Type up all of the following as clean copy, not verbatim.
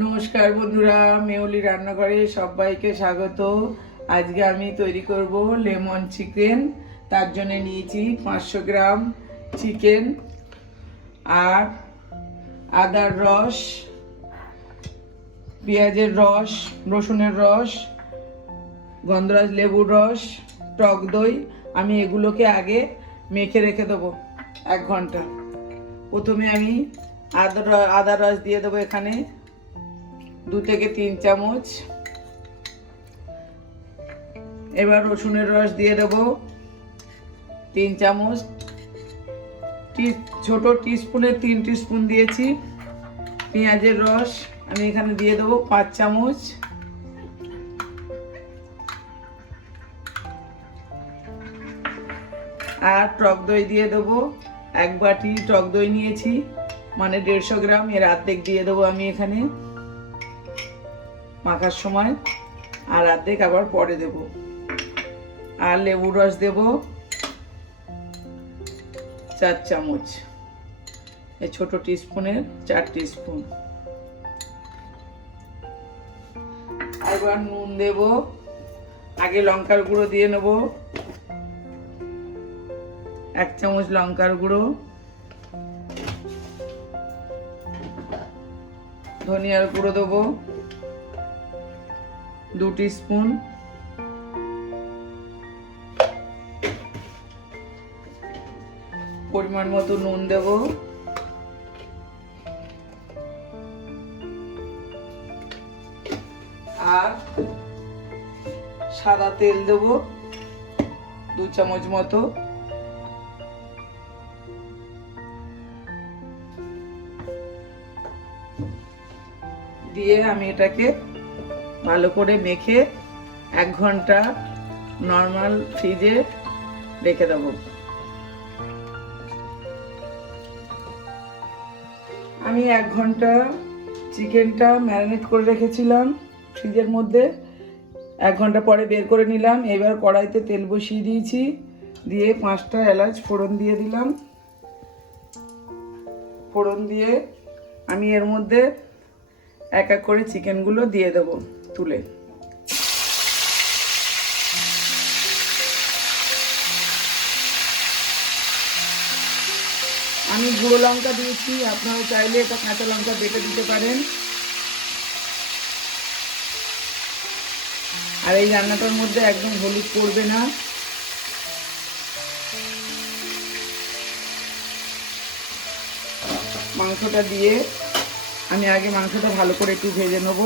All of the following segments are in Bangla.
নমস্কার বন্ধুরা, মেউলি রান্নাঘরে সবাইকে স্বাগত। আজকে আমি তৈরি করব লেমন চিকেন। তার জন্য নিয়েছি 500 গ্রাম চিকেন আর আদার রস, পেঁয়াজের রস, রসুনের রস, গন্ধরাজ লেবুর রস, টক দই। আমি এগুলোকে আগে মেখে রেখে দেবো 1 ঘন্টা। প্রথমে আমি আদা রস দিয়ে দেবো এখানে 2 থেকে 3 চামচ। এবার রসুনের রস দিয়ে দেবো 3 চামচ। ছোট টিস্পুনে 3 টিস্পুন দিয়েছি। পেঁয়াজের রস আমি এখানে দিয়ে দেবো 5 চামচ। আর টক দই দিয়ে দেবো 1 বাটি টক দই নিয়েছি, মানে 150 গ্রাম। এর অর্ধেক দিয়ে দেবো আমি এখানে মাখার সময়, আর অর্ধেক আবার পরে দেব। আর লেবুর রস দেব 4 চামচ, এই ছোট টিস্পুনের 4 টিস্পুন। এবার নুন দেব, আগে লঙ্কার গুঁড়ো দিয়ে নেব 1 চামচ লঙ্কার গুঁড়ো, ধনিয়ার গুঁড়ো দেবো 2 টিস্পুন, পরিমাণ মতো নুন দেব, আর সাদা তেল দেব 2 চামচ মতো। দিয়ে আমি এটাকে ভালো করে মেখে 1 ঘন্টা নর্মাল ফ্রিজে রেখে দেবো। আমি 1 ঘন্টা চিকেনটা ম্যারিনেট করে রেখেছিলাম ফ্রিজের মধ্যে। 1 ঘন্টা পরে বের করে নিলাম। এবার কড়াইতে তেল বসিয়ে দিয়েছি, দিয়ে 5টা এলাচ ফোড়ন দিয়ে দিলাম। ফোড়ন দিয়ে আমি এর মধ্যে এক এক করে চিকেনগুলো দিয়ে দেব তুলে। আমি গুঁড়ো লঙ্কা দিয়েছি, আপনারা চাইলে এটা কাঁচা লঙ্কা বেটে দিতে পারেন। আর এই রান্নাটার মধ্যে একদম হলুদ পড়বে না। মাংসটা দিয়ে আমি আগে মাংসটা ভালো করে একটু ভেজে নেব।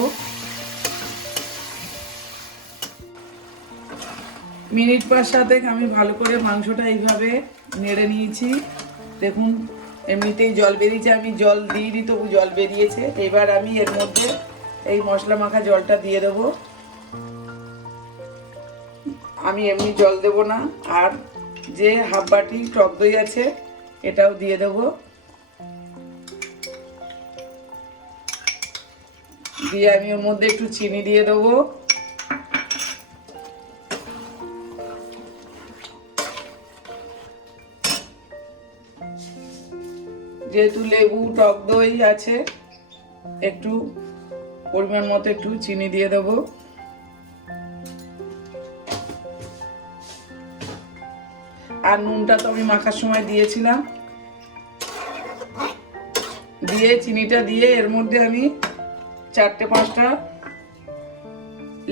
মিনিট 5-7 আমি ভালো করে মাংসটা এইভাবে নেড়ে নিয়েছি। দেখুন এমনিতেই জল বেরিয়েছে, আমি জল দিইনি তবু জল বেরিয়েছে। এবার আমি এর মধ্যে এই মশলা মাখা জলটা দিয়ে দেবো। আমি এমনি জল দেব না। আর যে হাফ বাটি টক দই আছে এটাও দিয়ে দেবো। দিয়ে আমি ওর মধ্যে একটু চিনি দিয়ে দেবো। যেহেতু লেবু টক দই আছে, একটু পরিমাণ মতো একটু চিনি দিয়ে দেবো। আর নুনটা তো আমি মাখার সময় দিয়েছিলাম। দিয়ে চিনিটা দিয়ে এর মধ্যে আমি 4-5টা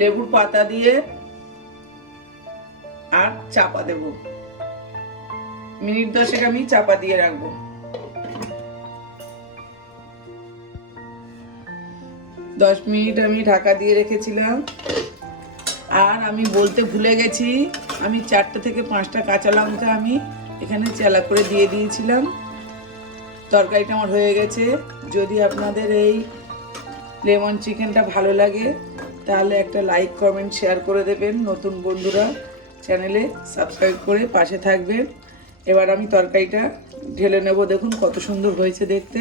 লেবুর পাতা দিয়ে আর চাপা দেব। মিনিট 10 আমি চাপা দিয়ে রাখবো। 10 মিনিট আমি ঢাকা দিয়ে রেখেছিলাম। আর আমি বলতে ভুলে গেছি, আমি 4 থেকে 5টা কাঁচা লঙ্কা আমি এখানে চেলা করে দিয়ে দিয়েছিলাম। তরকারিটা আমার হয়ে গেছে। যদি আপনাদের এই লেমন চিকেনটা ভালো লাগে তাহলে একটা লাইক কমেন্ট শেয়ার করে দেবেন। নতুন বন্ধুরা চ্যানেলে সাবস্ক্রাইব করে পাশে থাকবেন। এবার আমি তরকারিটা ঢেলে নেব। দেখুন কত সুন্দর হয়েছে দেখতে।